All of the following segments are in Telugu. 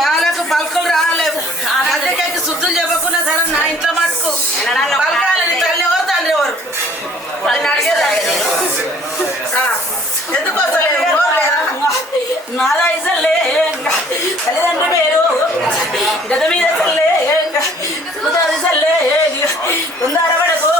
వాళ్ళకు పలుకులు రాలేవు. అందుకే శుద్ధులు చెప్పకుండా సరే నా ఇంట్లో మటుకు పలకాలని తల్లి ఎవరు తండ్రి ఎవరు ఎందుకు నాదా ఇసలే తల్లిదండ్రి పేరు గద మీద చల్లే చల్లే తొందరపడకు.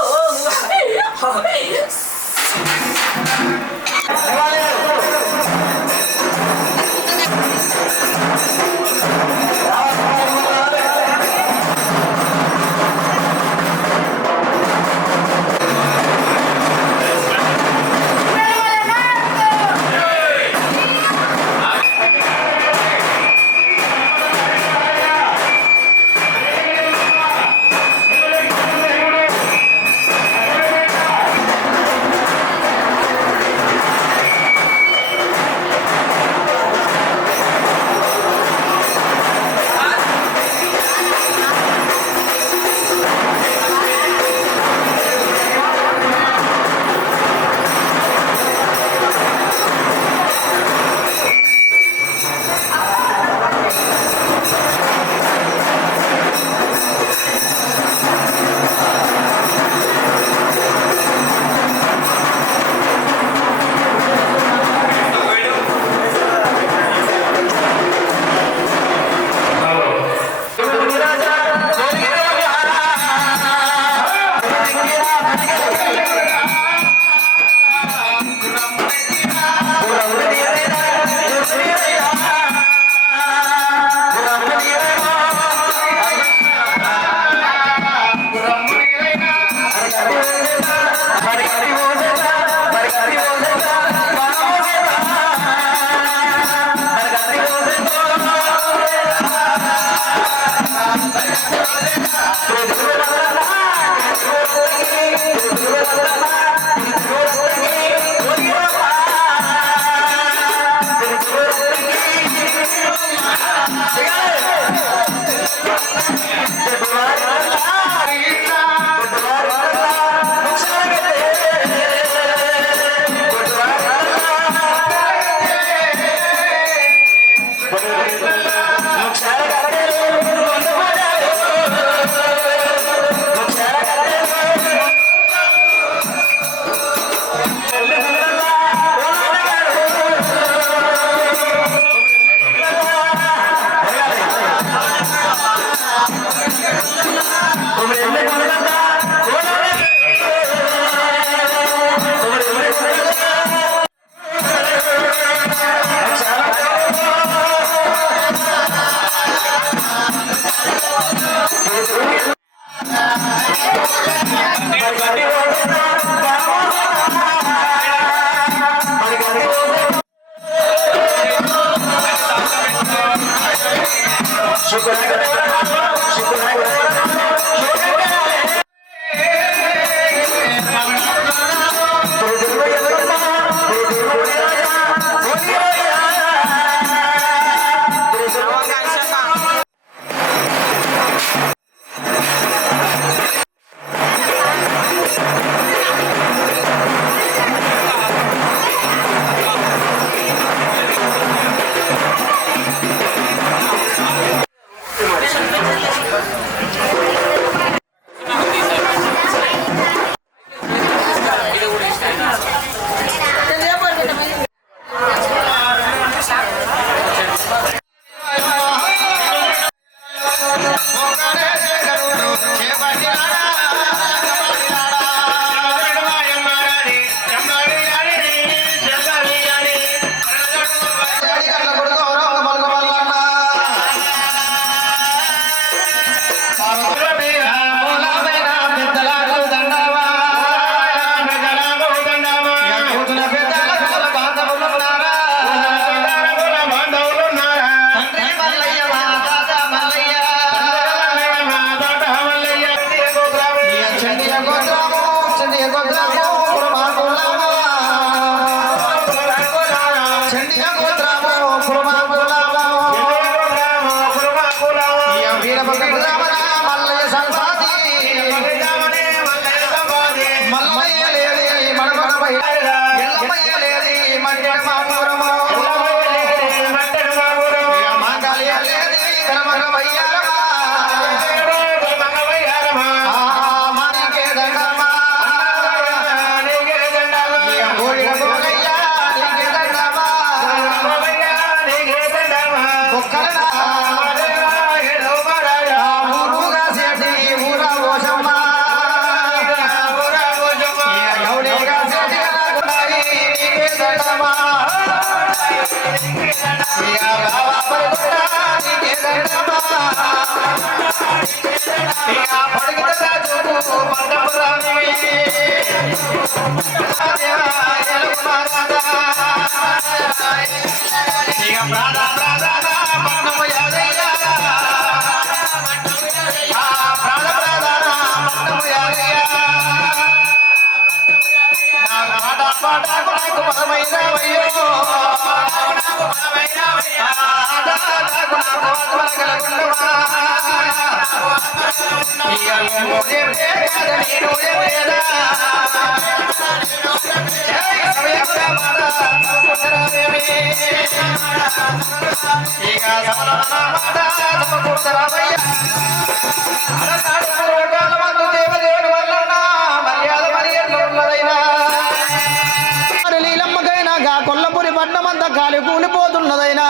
లీలమ్మకైనా కొల్లపురి పట్టణమంతా కాలి కూలిపోతున్నదైనా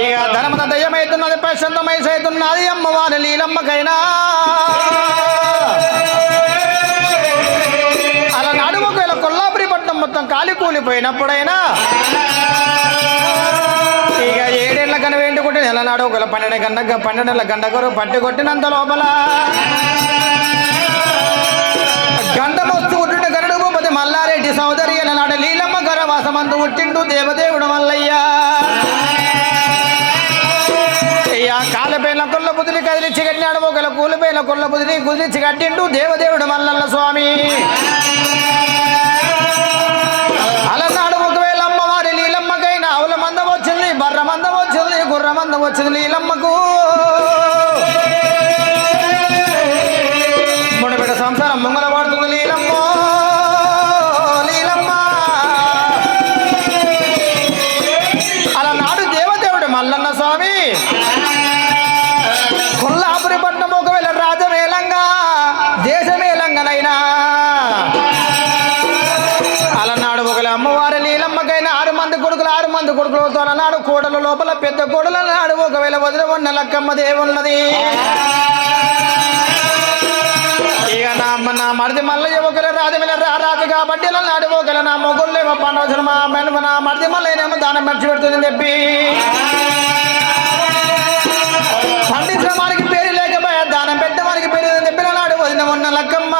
ఇక ధనమత దయ్యమైతున్నది ప్రశాంతమైతున్నది అమ్మవారి లీలమ్మకైనా అలా నాడు ఒకవేళ కొల్లాపురి పట్టణం మొత్తం కాలి కూలిపోయినప్పుడైనా ఇక ఏడేళ్ల కన వేండుకుంటే నెల నాడు ఒకవేళ 12 గంటకు పట్టి కొట్టినంత లోపల గంటమొస్తూ ఉట్టిన గరుడు భూపతి మల్లారెడ్డి సోదరి నాడు లీలమ్మ గర్భవాసమందు ఉట్టిండు దేవదేవుడు మల్లయ్య కాలపైన కొల్ల బుదిని కదిలిచ్చి కట్టినాడు ఒకవేళ కూలిపోయిన కొల్ల బుదిని కుదిలిచ్చి కట్టిండు దేవదేవుడు మల్లన్న స్వామి అలనాడు ఒకవేళ అమ్మవారి లీలమ్మకైనా ఆవుల మందం వచ్చింది బర్ర మందం వచ్చింది గుర్ర మందం వచ్చింది లీలమ్మకు ముడిపెట్ట సంసారం ముంగల పడుతుంది లీలమ్మ లీలమ్మ అలనాడు దేవదేవుడు మల్లన్న స్వామి కొల్లాపురి పట్నం ఒకవేళ రాజమేలంగా దేశమేలంగానైనా అలనాడు ఒకవేళ అమ్మవారి లీలమ్మకైనా 6 మంది కొడుకులతో అలనాడు కోడల లోపల పెద్ద కోడలు అన్నాడు ఒకవేళ వదిలి ఉన్న లక్కమ్మ దేవున్నది ఇక నా మరిది మల్లయ్య ఒకవేళ రాజమేల రాజు కాబట్టి అన్నాడు ఒకవేళ నా మొగుళ్ళేమో పండవసలు నా మరిది మల్లయ్యనేమో దానం మర్చి పెడుతుందని చెప్పి పండించడానికి పేరు లేకపోయా దానం పెట్టమని లక్కమ్మ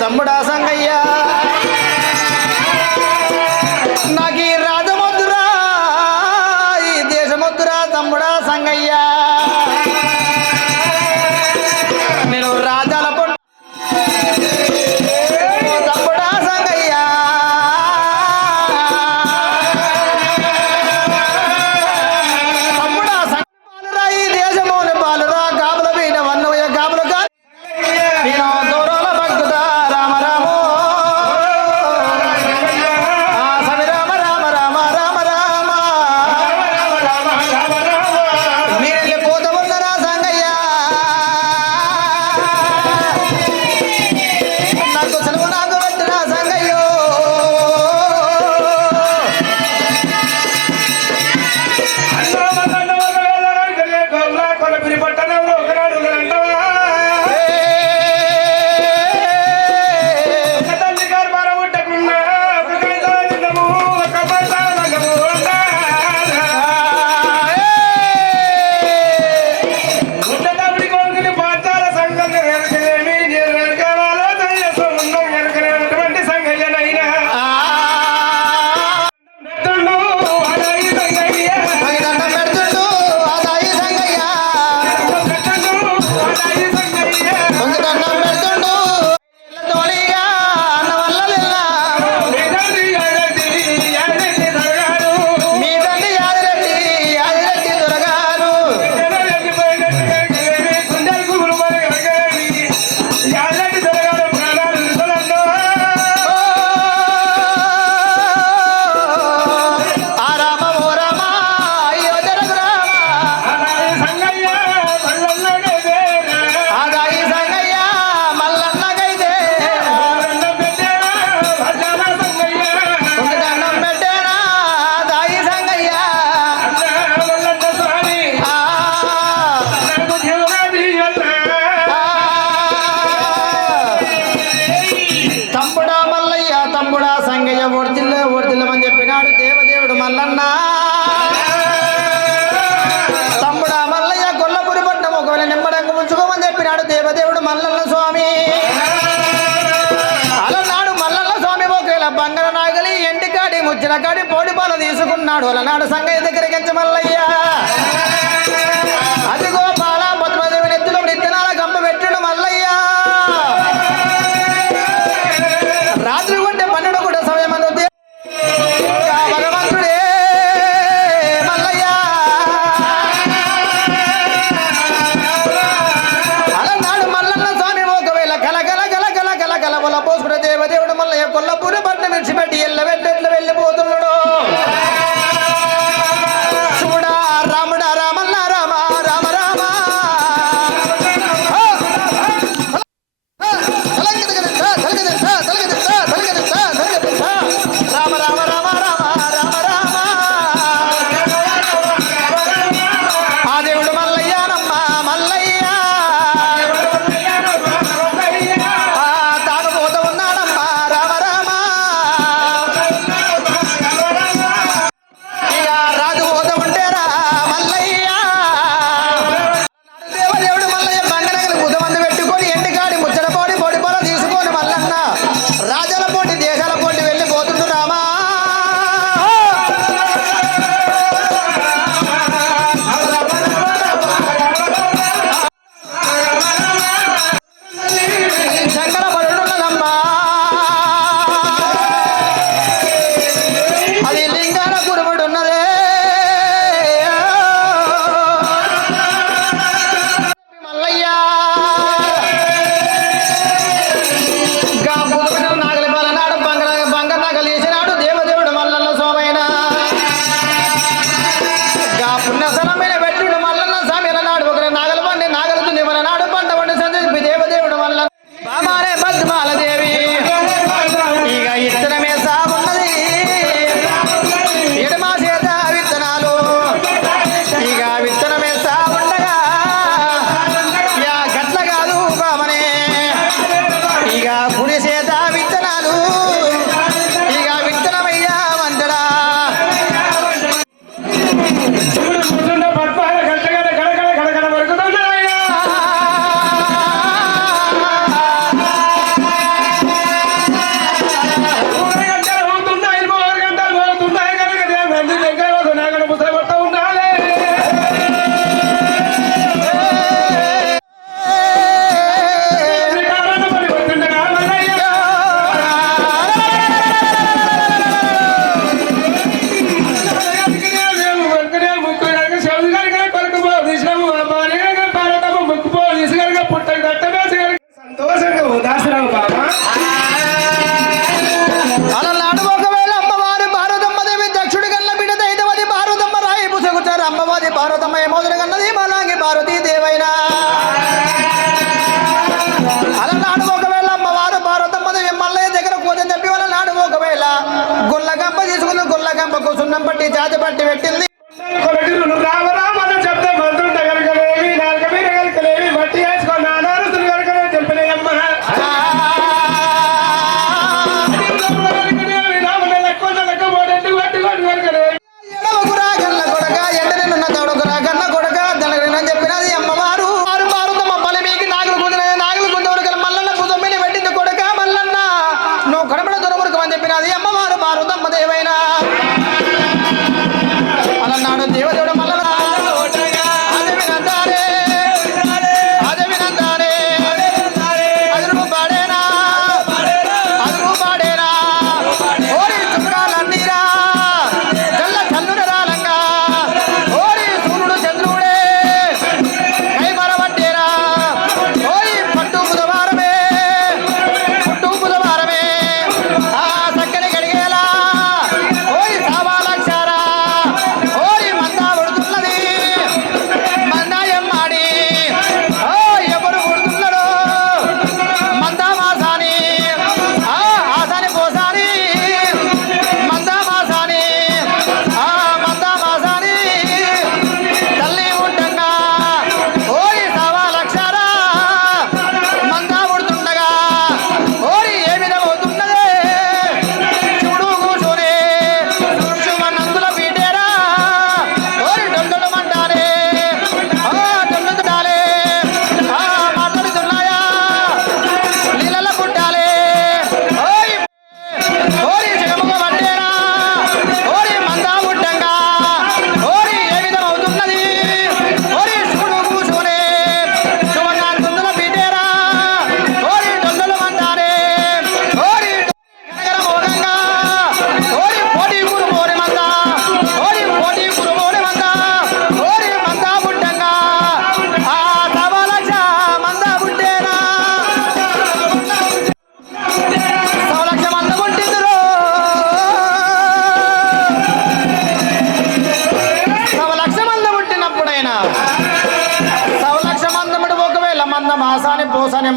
తమ్ముడా సంగయ్య నాకు ఈ రాజమొద్దురా ఈ దేశమొద్దురా తమ్ముడా సంగయ్య నేను రాజాల తమ్ముడా సంగయ్య తమ్ముడా పాలురా ఈ దేశమోని పాలురా కాపుల వీణ వన్నవయ్య కాపులు నేను దూరాల భక్తుడా రామ రామో సవి రామ రామ రామ రామ రామ మీరు పోత ఉన్నరా సంగయ్య నాకు సెలవు నాకు పెట్టినా సంగయ్యో ఓడిదిల్లమని చెప్పినాడు దేవదేవుడు మల్లన్న తమ్ముడా మల్లయ్య గొల్లపురి పట్నం ఒకవేళ నిమ్మడంగా ఉంచుకోమని చెప్పినాడు దేవదేవుడు మల్లన్న స్వామి అలనాడు మల్లన్న స్వామి ఒకవేళ బంగార నాగలి ఎండికాడి ముచ్చిన కాడి పోడిపాల తీసుకున్నాడు అలనాడు సంగయ్య దగ్గరికి ఎంచ మల్లయ్య అదిగో పాల పద్మదేవి నెత్తిలో నిత్తనాల గమ్మ పెట్టాడు మల్లయ్య రాత్రి కొంటే 12 కూడా సమయం భగవంతుడే మల్లయ్య అలనాడు మల్లన్న స్వామి ఒకవేళ కలగల గల గల గల గల వల పోసుకున్న దేవదేవుడు మల్లయ్య కొల్లపూరి పట్నం విడిచిపెట్టి ఎల్లవెట్లు వెళ్ళిపోతున్నాడు చూడా రాముడా రామ మోదన కన్నది మలాంగి పార్వతీ దేవైనా అలనాడు ఒకవేళ అమ్మవారు పార్వతమ్మ మల్లయ్య దగ్గర కూదని చెప్పి వాళ్ళ నాడు ఒకవేళ గుల్లగంప తీసుకుని గుల్లగంపకు సున్నం పట్టి జాతి పట్టి పెట్టింది.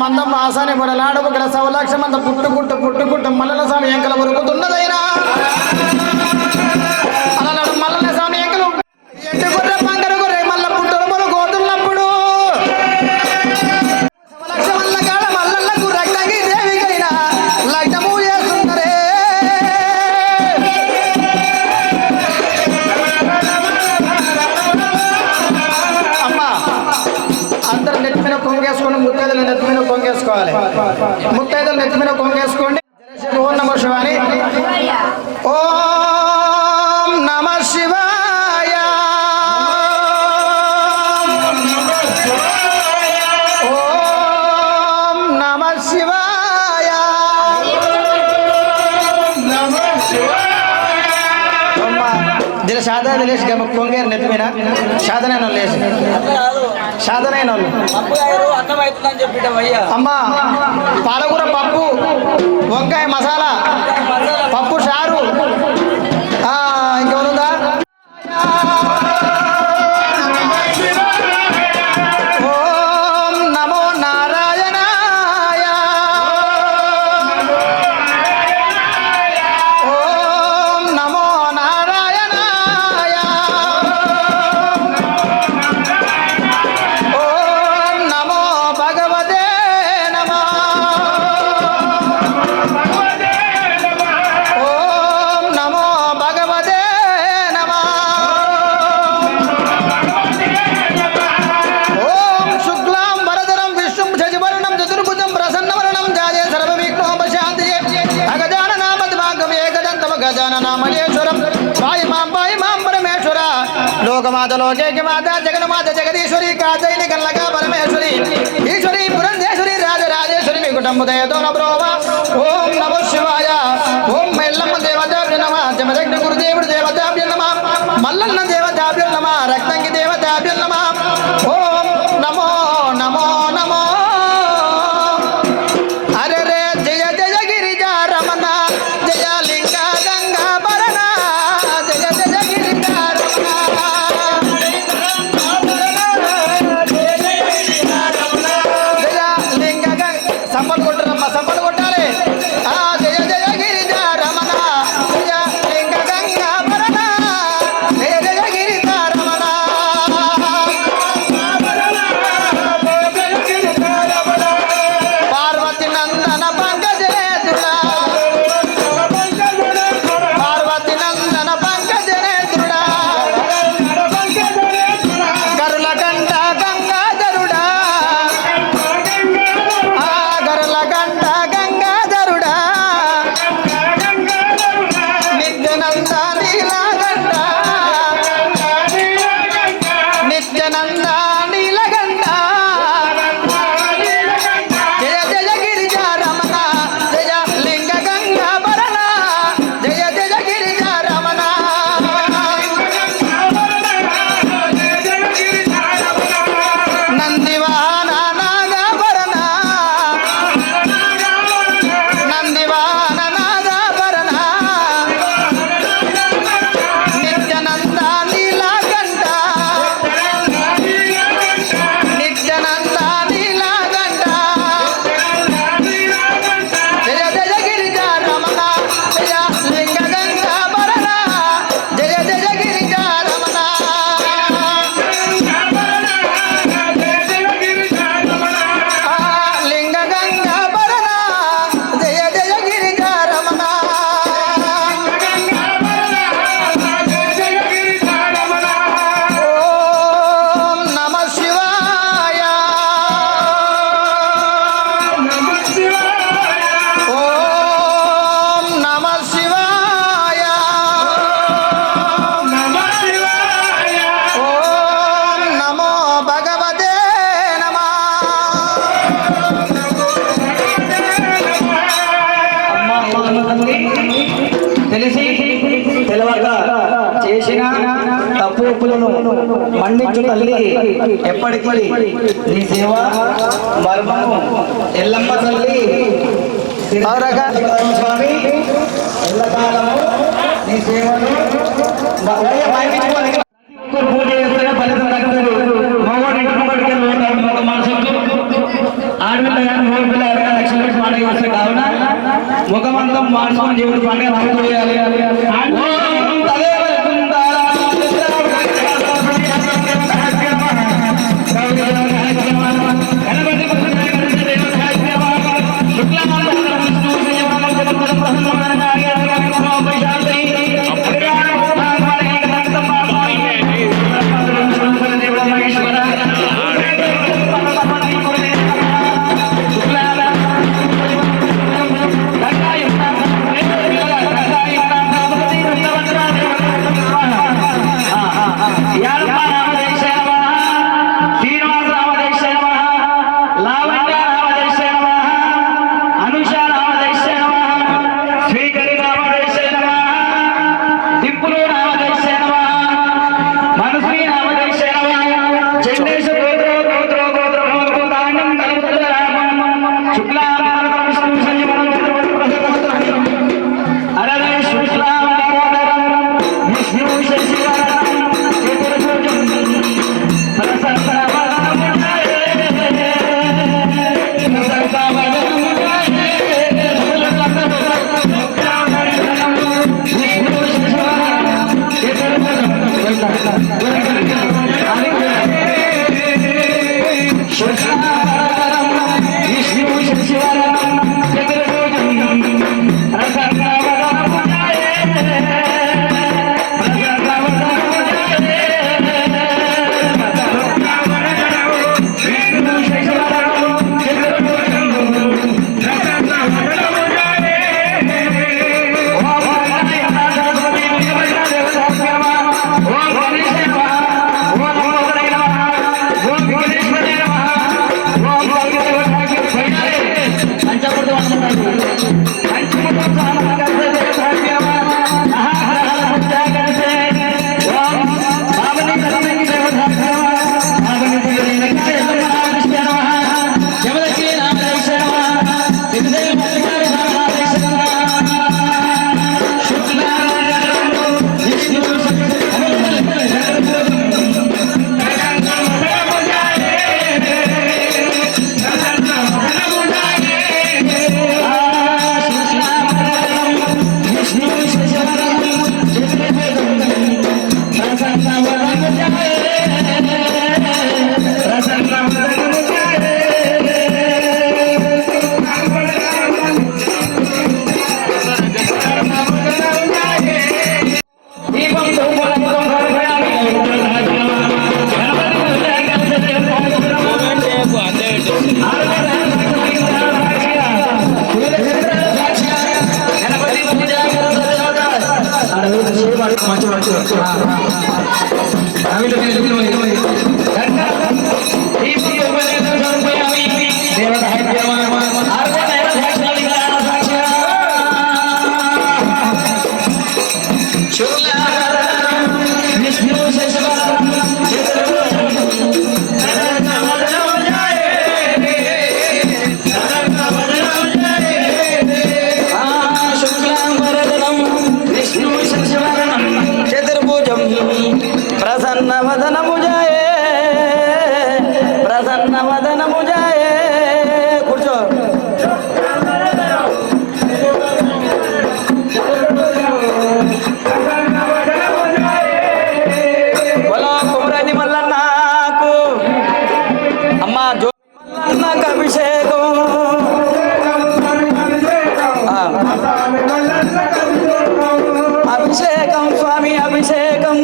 మందం మాసాని బడలాడు ఒకల సవలక్ష మంద పుట్టుకుంటూ మల్లన స్వామి ఎంకల ఉరుకుతున్నదైనా అలనాడు మల్లన స్వామి ఎంకలు ఎండు గొర్రె పంగరు గొర్రె మల్ల పుట్టులు మొలుకోతున్నప్పుడు సవలక్ష మల్ల కాడ మల్లన్నకు రక్తంగి దేవికైనా లగ్నము చేస్తున్నరే. అమ్మా అందరు నెత్తి మీద కొంగేసుకొని ముత్తైదులు నెత్తి మీద కొంగేసుకోవాలి. ముత్తైదులు నెత్తి మీద కొంగేసుకోండి. ఓం నమః శివాయ. ఓం నమః శివాయ. ఓం నమః శివాయ. దిల సాదా దిలేసి గమ కొంగేరు నెత్తి మీద సాధనైన వాళ్ళు లేచి సాధనైన వాళ్ళు అమ్మా పాలకూర పప్పు వంకాయ మసాలా పప్పు చారు ఇంకెవరుందా ఓం నమో నారాయణాయ. ఓం నమో నారాయణాయ. ఓం నమో భగవతే నమః. ఓం నమో భగవతే నమః. ఓం శుక్లాం వరదరం విష్ణుం శశివర్ణం చతుర్భుజం ప్రసన్నవరణం ధ్యాయే సర్వవిఘ్నోపశాంతయే అగజాననామద్భాగం ఏకదంతం గజాననామయేశ్వరం పాయి మాం పరమేశ్వర లోకమాత లోకేకి మాత జగన్మాత జగదీశ్వరి కాజైని కల్లగా పరమేశ్వరి ఈశ్వరి పురంధేశ్వరి రాజరాజేశ్వరి మీ కుటుంబదయతో నబ్రోవ. ఓం నమః శివాయ. ఓం ఎల్లమ్మ దేవతాభ్య నమః. జమదగ్ని గురుదేవుడు దేవతాభ్య నమః. మల్లన్న దేవతాభ్య నమః. రక్తంగి దేవతాభ్య నమః. ఓం నమో నమో నమో. అరే రే జయ జయ గిరిజా రమణ జయ లింగ గంగా భరణ జయ జయ గిరిజా రమణ. చేసిన తప్పు ఒప్పులను మన్నించు తల్లి. ఎప్పటికీ నీ సేవ మర్మము ఎల్లమ్మ తల్లి స్వామి ఎల్లకాలము నీ సేవను పూజ చేస్తే ఫలితం తగ్గదు. మగవాడి ఆడపిల్ల లక్ష్మీ పండుగ వస్తే కావున ముఖమంతం మార్చుకొని దేవుడు పండుగ నమ్ముతూ చేయాలి. అభిషేకం స్వామి అభిషేకం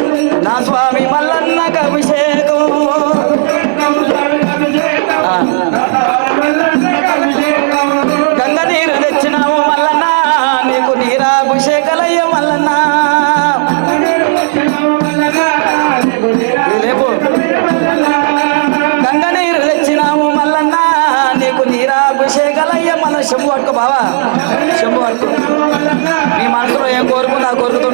నా స్వామి మల్లన్నకు అభిషేకం గంగ నీరు తెచ్చినావు మల్లన్న నీకు నీరాభిషేకలయ్య మల్లన్న లేపు గంగ నీరు తెచ్చినావు మల్లన్న నీకు నీరాభిషేకలయ్య మల్ల శంభు పట్టుకో బావా శంభు పట్టుకో నీ మనసులో ఏం కోరుకుందా కోరుకుంటు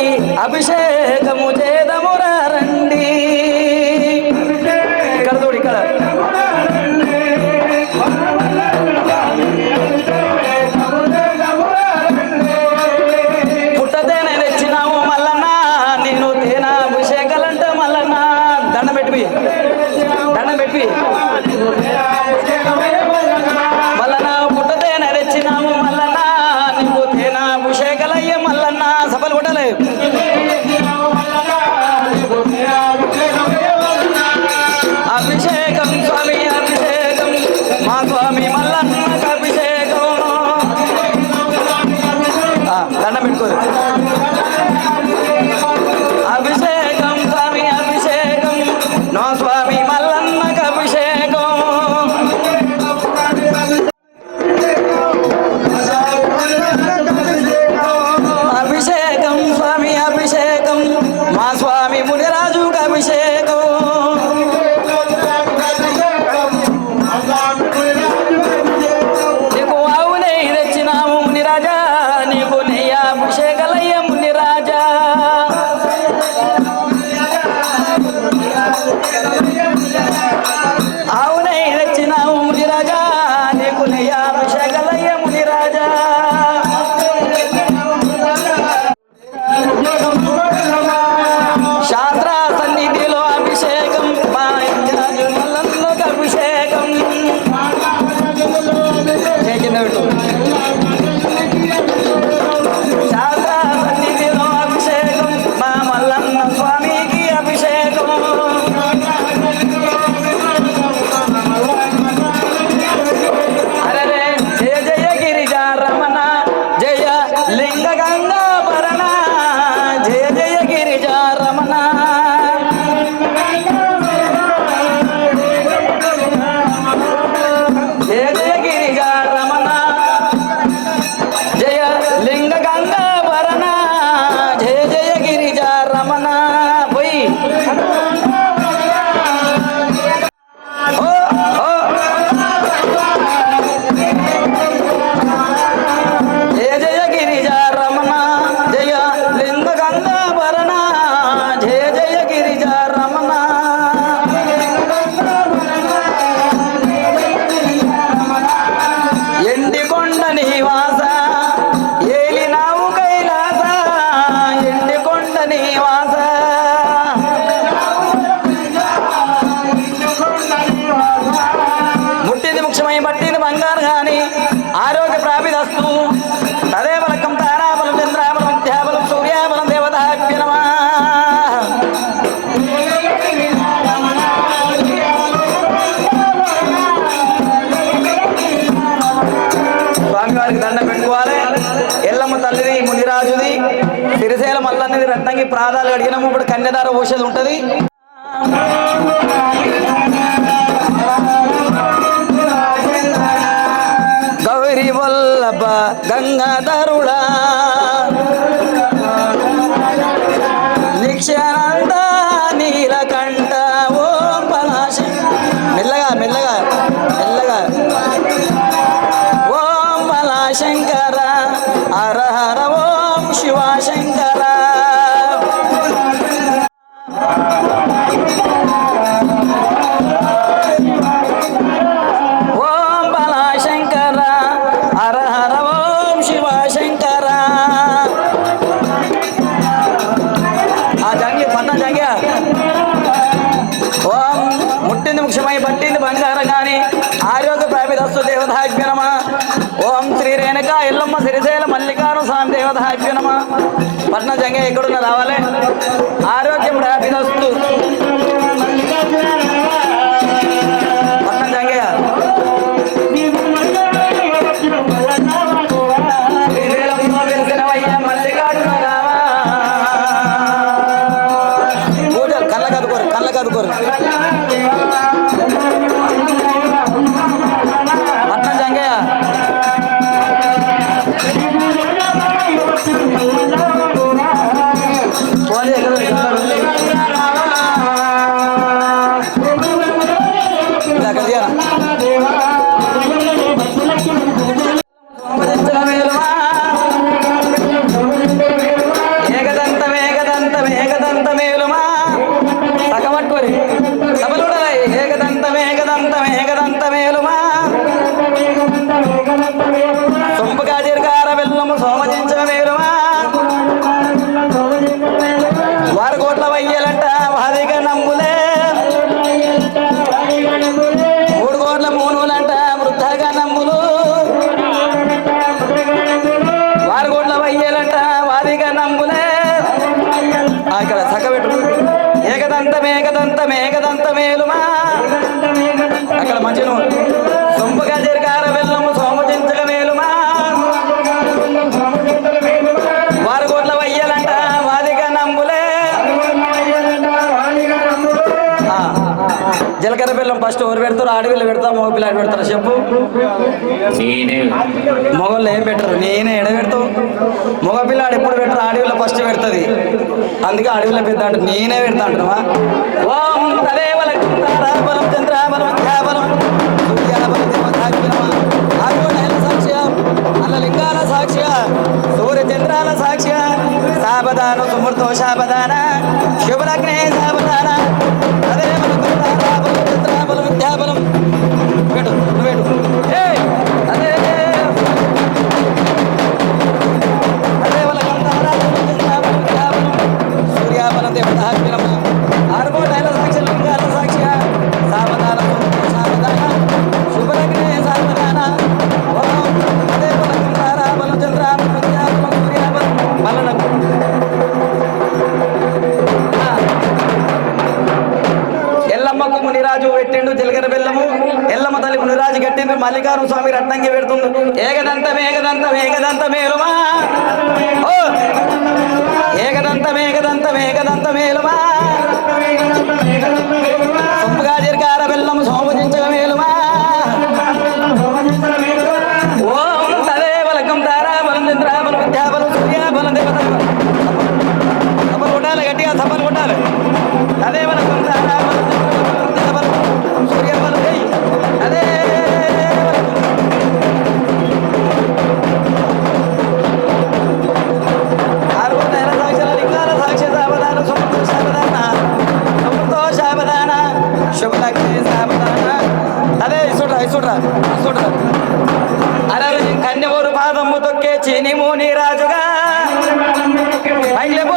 స్వామికి అభిషేకము చేదమురా రండి. ఇక్కడ చూడు ఇక్కడ పుట్టతేనే తెచ్చినావు మల్లన్న, నేను తేనా అభిషేకాలంటే మల్లన్న. దండం పెట్టి మల్లన్న పుట్టతేనే తెచ్చినావు మల్లన్న, నీకు తేనా అభిషేకాలయ్య మల్లన్న. సఫలు కొట్టలే అభిషేకం స్వామి అభిషేకం, మా స్వామి మల్లన్నకు అభిషేకం. దండం పెట్టుకోరు. అభిషేకం స్వామి అభిషేకం, నా స్వామి మల్లన్నకు అభిషేకం. అభిషేకం స్వామి అభిషేకం, మా స్వామి మునిరాజుకు అభిషేకం. నీకు ఆవు నెయ్యి తెచ్చినాము మునిరాజా, నీకు నెయ్యి అభిషేకాలయ్య మునిరాజా. ఆవు నెయ్యి తెచ్చినాము మునిరాజా, నీకు నెయ్యి అభిషేకాలయ్య మునిరాజా. శాస్త్ర సన్నిధిలో అభిషేకం, మా ఇంద్రాజు మల్లన్నకు అభిషేకం. శాస్త్ర సన్నిధిలో అభిషేకం, మా మల్లన్న స్వామికి అభిషేకం. అరే జయ జయ గిరిజా రమణ, జయ లింగ గంగాభరణ, జయ జయ గిరిజా రమణ. జయ జయ గిరిజా రమణ, జయ లింగ గంగాభరణ, జయ జయ గిరిజా రమణ. పోయి ఓ ఓ జయ జయ గిరిజా రమణ, జయ లింగ గంగాభరణ, జయ జయ గిరిజా రమణ. ఎండికొండ నివాస ఏలినావు కైలాస, ఎండికొండ నివాస. ముట్టింది ముఖ్యమై పట్టింది బంగారు గాని ఆరోగ్య ప్రాప్తిస్తు. తదేవలకం తారాబలం చంద్రాబలం విద్యాబలం సూర్యాబలం దేవతాభ్య నమః. స్వామివారికి దండం పెట్టుకోవాలి. ఎల్లమ్మ తల్లిది మునిరాజుది సిరిసేల మల్లన్నది రత్నంగి ప్రాదాలు అడిగినాము. ఇప్పుడు కన్యదార ఔషధి ఉంటది. గౌరీ వల్లభ గంగాధరుడా, నిత్యానంద నీలకంఠ ఓం పలాశి. మెల్లగా మెల్లగా మెల్లగా. ఓం పలాశంకర హర హర ఓం శివశంకర. ఓం పలాశంకర హర హర ఓం శివశంకర. జంగి పన్న జంగి. ఓం ముట్టింది ముఖ్యమై పట్టింది బంగారం కానీ ఆరోగ్య ప్రాప్తిస్తు దేవతాభ్య నమః. ఓం శ్రీ రేణుక ఎల్లమ్మ సిరిసేల మల్లికార్జున స్వామి దేవతాభ్య నమః. పట్న జంగే ఎక్కడున్న రావాలి. ఆరోగ్యం ప్రాప్తిస్తు. పట్న జంగే శ్రీశైలంలో వెలిసినవయ్య మల్లికార్జున రావా. పూజలు కళ్ళ కదుకోరు. పట్న జంగయ్య ఫోన్ ఏకదంతమే ఇక్కడ చక్కబెట్టు. ఏకదంతమేలుమా అక్కడ మంచిగా సొంపుగా జరిగార బెల్లము సోమచించక మేలుమా వారు కోట్ల వయ్యాలంట వాదిగా నంబులే. జీలకర్ర బెల్లం ఫస్ట్ ఎవరు పెడతారు? ఆడపిల్ల పెడతా మగ పిల్లాడు పెడతారు చెప్పు? మొగళ్ళు ఏం పెట్టరు, నేనే ఎడ పెడతావు? మగ పిల్లాడు ఎప్పుడు పెట్టరు, ఆడపిల్ల ఫస్ట్ పెడుతుంది. అందుకే ఆడపిల్ల పెద్ద అంటే నేనే పెడతా అంటున్నావా? ఓం తదేవల కుందారాబలం చంద్రాబలం విద్యాబలం సూర్యాబలం దేవతాగ్నిమ ఆగోడైల సాక్ష్య అల్ల లింగాల సాక్ష్య సూర్య చంద్రాల సాక్ష్య సావధాన సుమృతో శాపదాన శుభలగ్నే సావధాన తదేవల కుందారాబలం చంద్రాబలం విద్యాబలం పెట్టు పెట్టు. అదే తదేవల కుందారాబలం చంద్రాబలం విద్యాబలం సూర్యాబలం దేవతాగ్నిమ ఆరుగోడైల సాక్ష్య లింగాల సాక్ష్య సావధాన సావధాన శుభలగ్నే సావధాన ఓం తదేవల కుందారాబలం చంద్రాబలం విద్యాబలం సూర్యాబలం మల్లనకు. ఎల్లమ్మకు మునిరాజు పెట్టిండు జీలకర్ర బెల్లము. ఎల్లమ్మ తల్లి మునిరాజు కట్టిండు. మల్లికార్జున స్వామి రత్నంగి పెడుతుంది. ఏకదంతమేలుమా ఓ ఏకదంతమేలుమా సొంపుగా జరిగార బెల్లము సోమచించక మేలుమా. ఓం తదేవలకం తారాబలం చంద్రాబలం విద్యాబలం సూర్యాబలం దేవత సభలు కొట్టాలి, గట్టిగా సభలు కొట్టాలి. తదేవలకం తారాబలం విద్యాబలం సూర్యాబలం అదే ఆరుగోడైల సాక్షుల లింగాల సాక్షి సావధాన సుమృతో శాపదాన శుభలగ్నే సావధాన అదే ఇసుడ్రా అరే కన్యవోరు పాదమ్ము తొక్కే చీనిమూని రాజుగా లేపు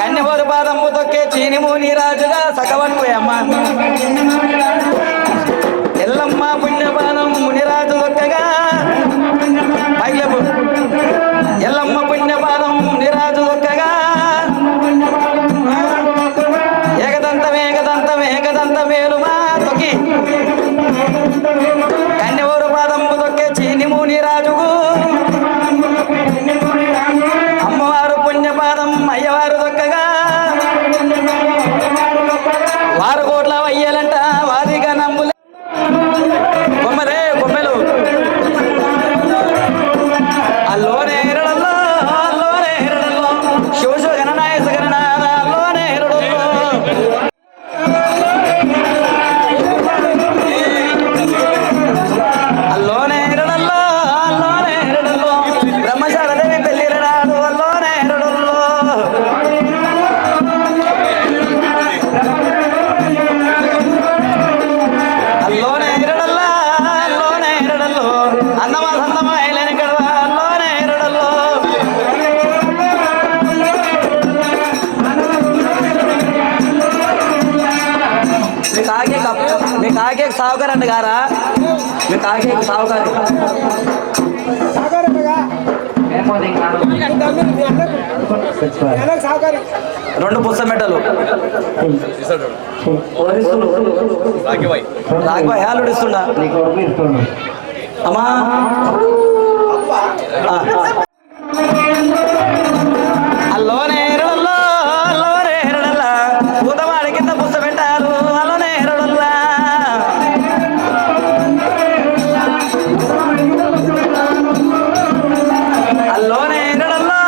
కన్యవోరు పాదమ్ము తొక్కే చీనిమూని రాజుగా సకవట్టుయమ్మ ఎల్లమ్మ పుణ్యపాదం మునిరాజు దొక్కగా లేపు ఎల్లమ్మ పుణ్యపాదం మునిరాజు దొక్కగా ఏకదంతమేలుమా తొక్కి కన్యవోరు పాదమ్ము తొక్కే చీనిమూని రాజుకు అమ్మవారు పుణ్యపాదం అయ్యవారు దొక్కగా వారు కోట్ల వయ్యాలంట వాదిగా నమ్ములే. కొమ్మెలు అల్లోనే ఎరడల్లో శివశ గణనాయ సగణనాథ అల్లోనే ఎరడల్లో అల్లోనే ఎరడల్లో బ్రహ్మశాలదేవి పెళ్ళిరనాడు అల్లోనే ఎరడల్లో అల్లోనే ఎరడల్లో అందమా సందమా లేని గడవ అల్లోనే ఎరడల్లో మీ కాకే సావుకారండి గారా? మీ కాకే సావుకారు రెండు పుస్తమెట్టలు రాఘబాయ్ హాలుడు ఇస్తుండా అమ్మా అల్లోనే ఎరడల్లో భూతవాడి కింద పుస్తమెట్టాలు అల్లోనే ఎరడల్లా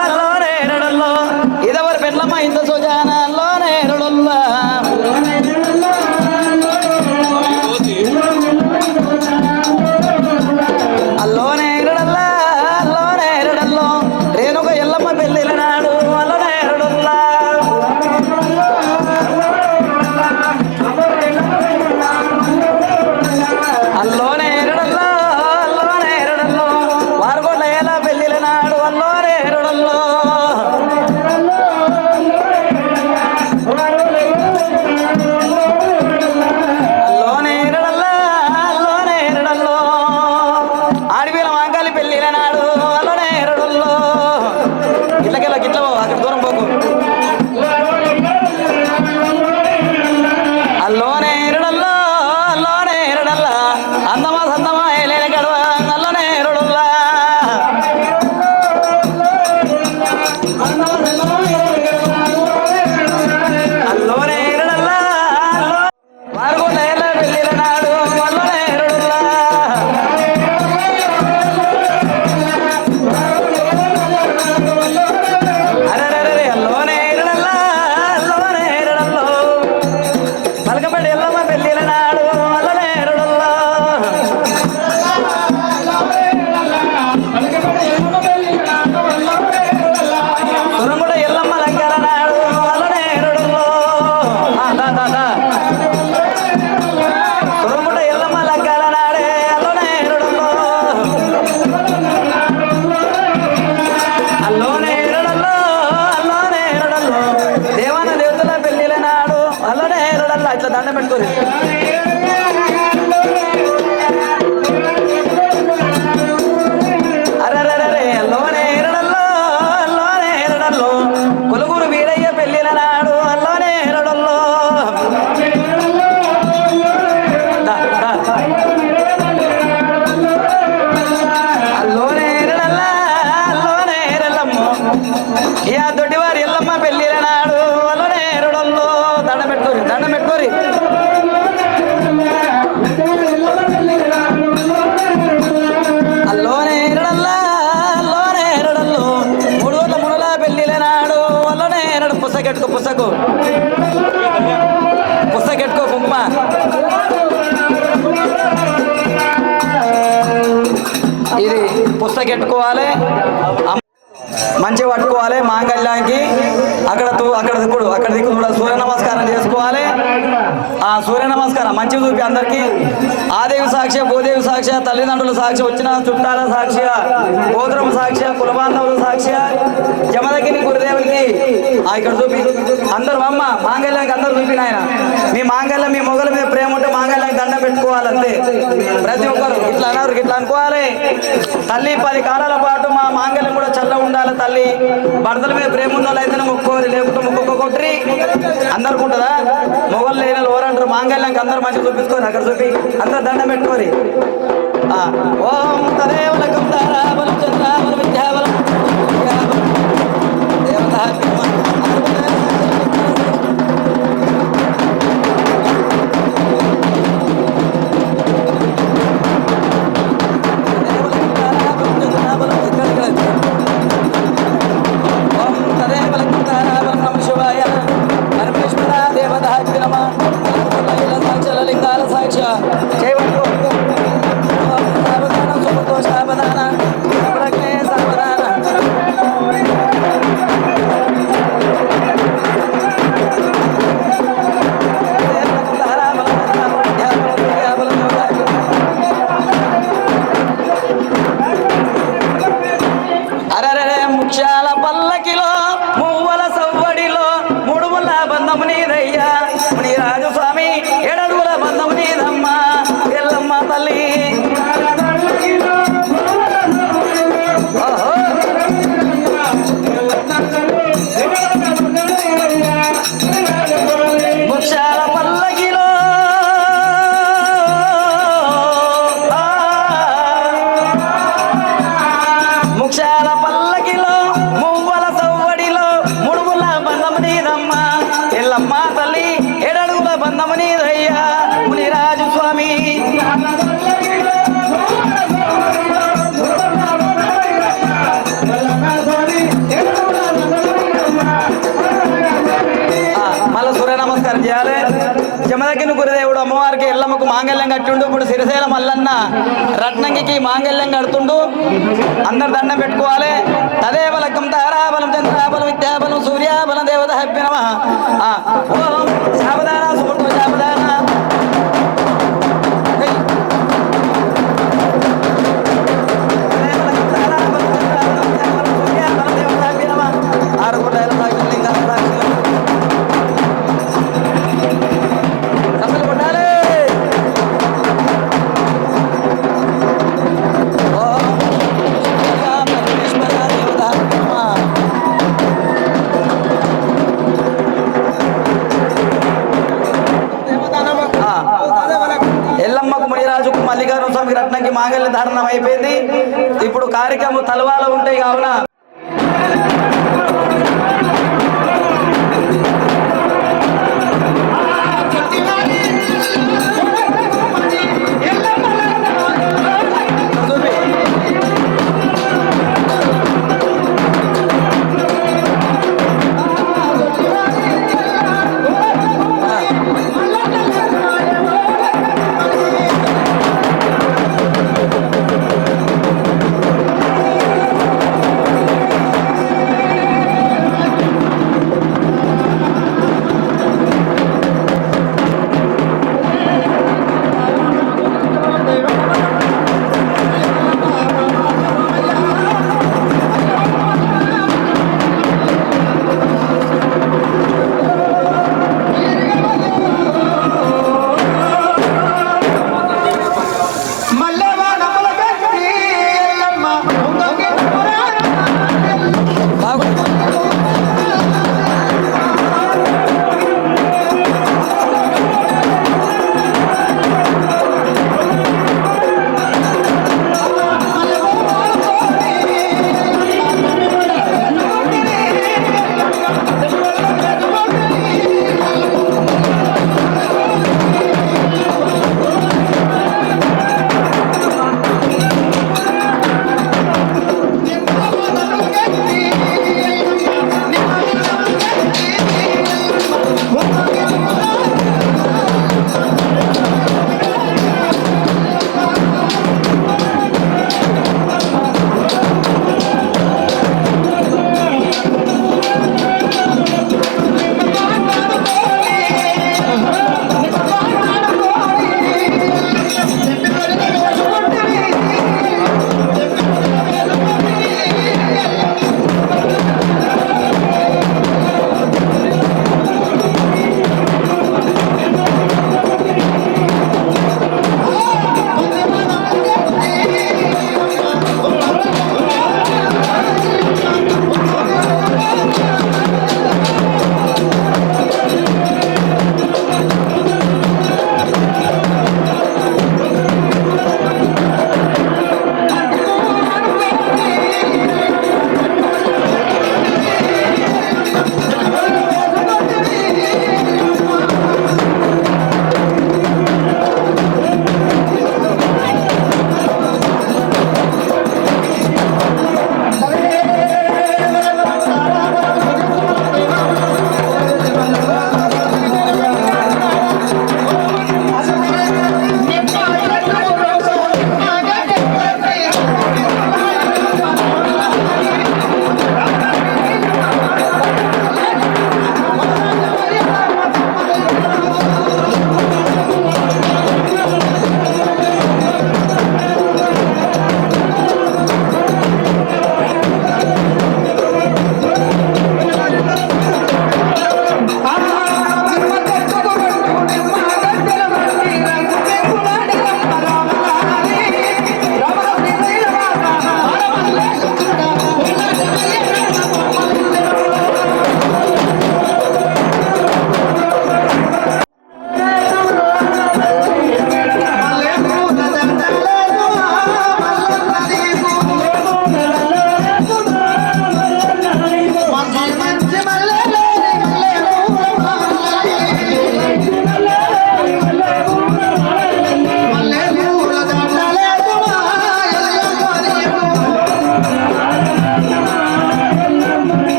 అల్లోనే ఎరడల్లో ఇదవరు పెండ్లమ్మ ఇంత సోజాన అల్లోనే ఎరడల్లా అల్లోనే ఎరడల్లో రేణుక ఎల్లమ్మ పెళ్ళిల నాడు అల్లోనే ఎరడల్లా అల్లోనే ఎరడల్లో వారుగొండ ఎలా పెళ్ళిల నాడు అల్లోనే ఎరడల్లో ఇట్లా దండం పెట్టుకోరు. అరే లోనే ఎరడల్లో లోనే ఎరడల్లో కొలుగురు వీరయ్య పెళ్ళిన నాడు అల్లోనే ఎరడల్లో అల్లోనే ఎరడల్లా అల్లోనే ఎరల్లమ్మో ఇయా దొడ్డివారి ఎల్లమ్మ పెళ్ళిన నాడు అల్లోనే ఎరడల్లో దండం పెట్టుకోరు దండం పెట్టుకోరు. అల్లోనే ఎరడల్లా అల్లోనే ఎరడల్లో మూడు ఊర్ల మునుల పెళ్ళిన నాడు అల్లోనే ఎరడు పుస్తకెట్టుకో పుస్తకెట్టుకో కుంకుమ ఇది పుస్తకెట్టుకోవాలి మంచిగా పట్టుకోవాలి. మాంగళ్యానికి అక్కడ దిక్కు కూడా సూర్య నమస్కారం చేసుకోవాలి. ఆ సూర్య నమస్కారం మంచిగా చూపి అందరికీ ఆదేవి సాక్షి భూదేవి సాక్షి తల్లిదండ్రుల సాక్షి వచ్చిన చుట్టాల సాక్షిగా గోత్రం సాక్షిగా కులబాంధవుల సాక్షిగా జమదగిరి గురుదేవునికి ఇక్కడ చూపి అందరూ అమ్మ మాంగళ్యానికి అందరూ చూపిన ఆయన మీ మాంగళ్యం మీ మొగల మీద ప్రేమ ఉంటే మాంగళ్యానికి దండం పెట్టుకోవాలంతే. ప్రతి ఒక్కరు ఇట్లా అన్నారు ఇట్లా అనుకోవాలి. తల్లి 10 కాలాల పాటు మా మాంగళ్యం కూడా చల్ల ఉండాలి. తల్లి భర్తల మీద ప్రేమ ఉన్న వాళ్ళు అయితేనే మొక్కోరు లేకుంటే మొక్కొక్కరి అందరికి ఉంటుందా? మొగలు లేని ఎవరంటారు మాంగళ్యానికి అందరూ మంచిగా చూపించుకోరు. అక్కడ చూపి అందరూ దండం పెట్టుకోరి. ఓం తదేవలకం తారాబలం చంద్రాబలం విద్యాబలం దేవతా ముఖ్యాల పల్లకిలో మువ్వల సవ్వడిలో ముడుముల బంధము నీదయ్యా ముని రాజు స్వామి ఎడడుగుల బంధము నీదమ్మ ఎల్లమ్మ తల్లి. ముఖ్యాల పల్లకిలో ముఖ్యాల పల్లకిలో మువ్వల సవ్వడిలో ముడుగుల బంధము నీదమ్మ ఎల్లమ్మ తల్లి ఎడడుగుల బంధము నీదయ్యా ముని రాజు స్వామి. మళ్ళీ సూర్య నమస్కారం చేయాలి. జమదగిరి గురుదేవుడు అమ్మవారికి ఎల్లమ్మకు మాంగళ్యం కట్టిండు. ఇప్పుడు సిరిసేల మల్లన్న రత్నంగికి మాంగళ్యం కడుతుండు. అందరు దండం పెట్టుకోవాలి. తదేవలకం తారాబలం చంద్రాబలం విద్యాబలం సూర్యాబలం దేవత హెప్పి నమ. ఓం సావధాన సుమృత సావధాన ఎల్లమ్మకు మునిరాజుకు మల్లికార్జున స్వామికి రత్నంకి మాంగళ్య ధారణం అయిపోయింది. ఇప్పుడు కార్యక్రమం తలవాలో ఉంటాయి కావున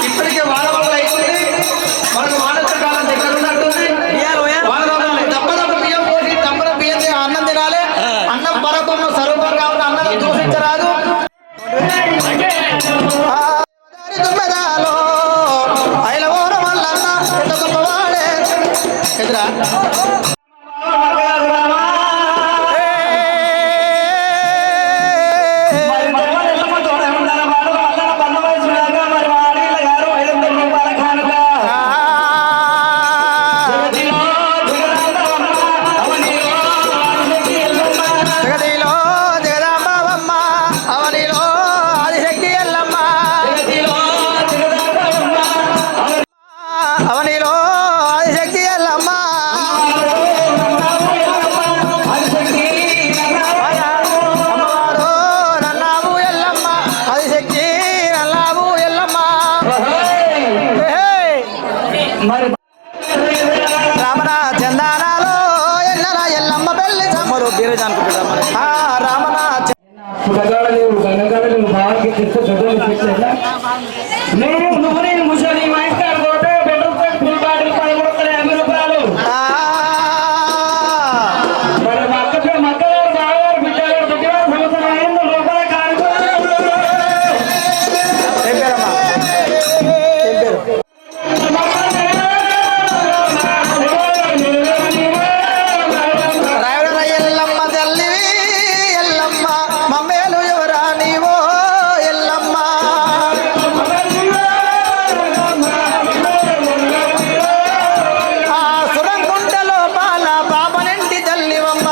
ఇప్పటికే వానపాలు అవుతుంది. మనకు వానకాలం దగ్గర ఉన్నట్టుంది. దప్పదప్ప బియ్యం పోసి దప్పన బియ్యం అన్నం తినాలి. అన్నం పరబ్రహ్మ స్వరూపం కావున అన్నం దూషించరాదు. తుమ్మెదాలో ఐలవోన మల్లన్న ఎంత గొప్పవాడే ఎదురా జగదిలో జగదాంబవమ్మ అవనిలో ఆదిశక్తి ఎల్లమ్మ అవనిలో ఆదిశక్తి ఎల్లమ్మ అమ్మవారు నన్నాము ఎల్లమ్మ ఆదిశక్తి నల్లాము ఎల్లమ్మ రామణ చందానాలో ఎల్లర ఎల్లమ్మ పెళ్లి చమ్మరు బీరజ అనుకుంటా మరి రామణ నువ్వు నేను ముసలి మాస్టర్ పోతే బెడ్రూమ్ ఫుల్ బాటిల్ 1350 రూపాయలు. మరి మా అక్కగారు బావగారు బిడ్డగారు పెట్టిన సంవత్సరం 500 రూపాయల కానుక. ఏం పేరమ్మా ఏం పేరు రాయుడు ఎల్లమ్మ తల్లివి ఎల్లమ్మ మమ్మేలు ఎవరా నీవో ఎల్లమ్మ ఆ సురంగుంటలో బాల బాబనింటి తల్లివమ్మ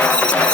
ఆ